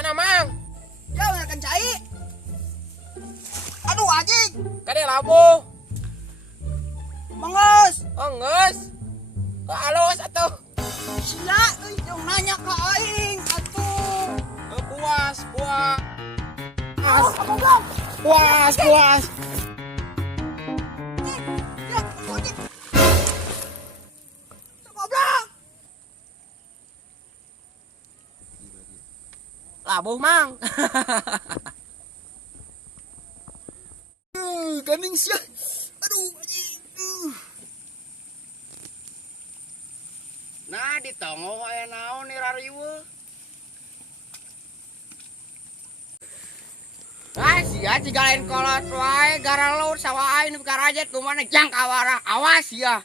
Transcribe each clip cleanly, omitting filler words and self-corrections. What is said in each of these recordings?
Mana, Mang? Jauh ya kencai. Aduh anjing. Kade labuh. Mengus. Oh, geus. Kok alus atuh? Sila euy jeung nanya ka aing atuh. Puas. Apa belum? Puas. Ya, anjing. Goblok. Labuh, Mang. Ganing sia. Aduh anjing. Nah, ditongo aya naon ni rariweuh. Sia ciga lain kolot wae gara laut sawa aing karajet kumaha jang kawara. Awas ya.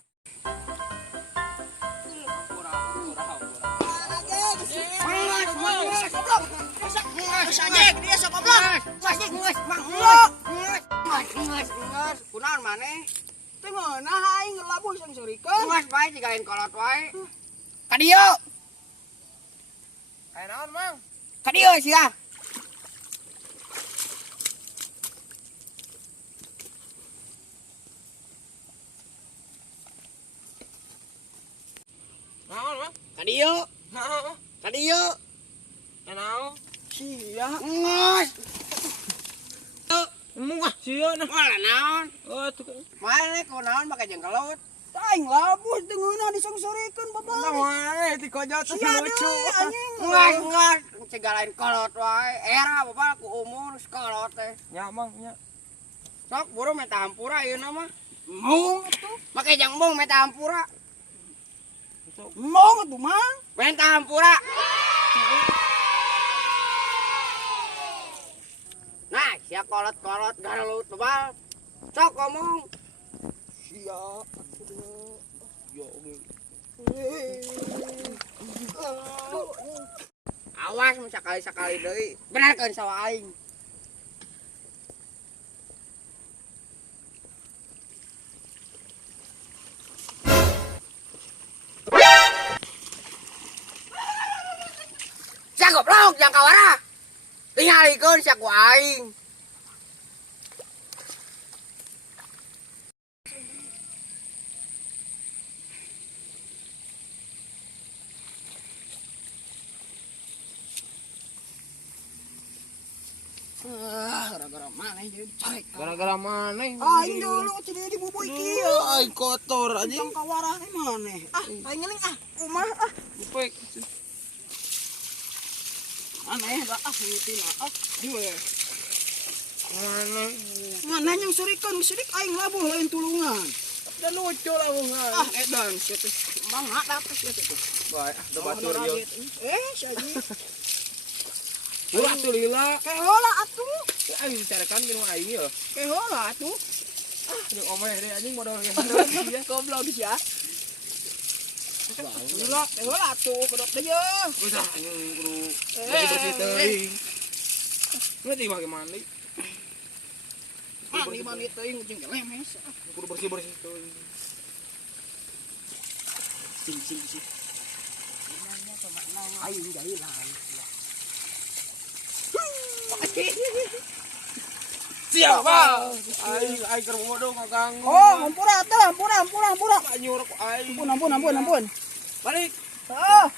Kunaon maneh? Teu ngeunah aing labuh sang surikeun. Geus bae ciga lain kolot wae. Ka dieu. Aya naon, Mang? Ka dieu sia. Naon, Mang? Ka dieu. Naon? Ka dieu. Naon? Sia. Ngus. Munggah sia nah. Malah naon? Oh, tuh. Mana kunaon make jeung kelut? Aing labuh teu ngeunah disangsurikeun babar. Maneh ti kojot Sia lucu. deui anjing. Ngus. Ciga lain kolot wae. Era bapak ku umur sekolot teh. Ya mang nya. Sok buru meta hampura ieu mah. Mung atuh. Make jang mung meta hampura. Mung atuh mang. Meta hampura. Nah, sia kolot-kolot garlut bebal. Sok ngomong. Sia. Yo ge. Awas mun sakali-sakali deui. Benerkeun sawa aing. Sia goblok jang kawara. Tingalikeun sia ku aing. Gara-gara mana jadi cek. Gara-gara maneh? Aing dulu cenah dibubuy kieu. Aing kotor anjing. Jang kawarah teh maneh. Aing ngeling kumaha Bupek. Aneh da mitina dieu. Maneh. Mana yang surikeun sidik aing labuh lain tulungan. Da lucu lah bunga. Edan sia teh. Mangga dapat sia teh. Bae, da batur ieu. Saji. Ulah atuh lila. Kehola atuh. Aing dicarakan jeung aing ya. Kehola atuh. Jeung omeh deui anjing modal ge. Dia goblok sia. Kehola, kehola atuh kedok deui. Udah anjing kudu bersih teuing. Ngerti make mandi. Mandi teuing jeung lemes. Kudu bersih-bersih teuing. Sing. Ayo jadi lah. Siapa? Aing keur bodoh ngaganggu. Oh, ampura atuh, ampura. Nyuruh aing. Ampun. Balik. Oh.